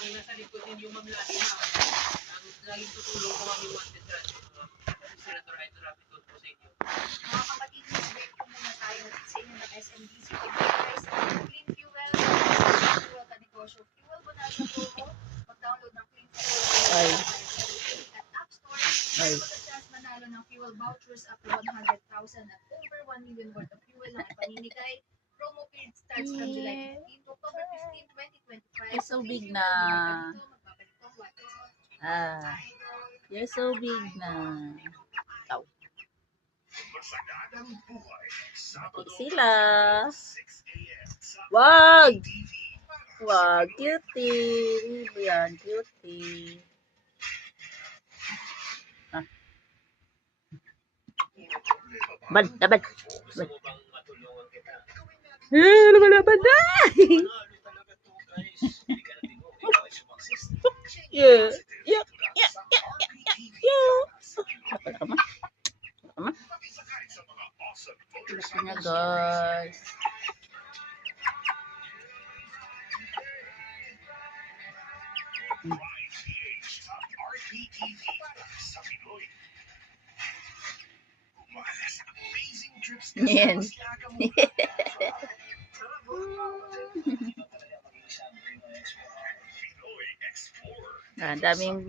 ang nasa likod ninyo, Ma'am Lani, ang laging tutulong ko kami wanted dyan. Senator Idol Rapi po sa inyo. Mga kapatid, mag-break po muna tayo sa inyo ng SMDC. Pag-guys, Clean Fuel, fuel ka negosyo. Fuel Bonanza Promo, mag-download ng Clean Fuel Ay. at App Store. Ay. Magka-chance manalo ng fuel vouchers up to 100,000 at over 1 million worth of fuel ang ipaninigay. Promo period starts from July 15 to October 15, 2025. You're so big na. You're so big na. Ikaw. Sila. Wag! Wag, cutie. Yan, cutie. Ah. Bad. Lumalaban na! Yeah. Wala ka ma? Wala niya, guys. Yan. Daming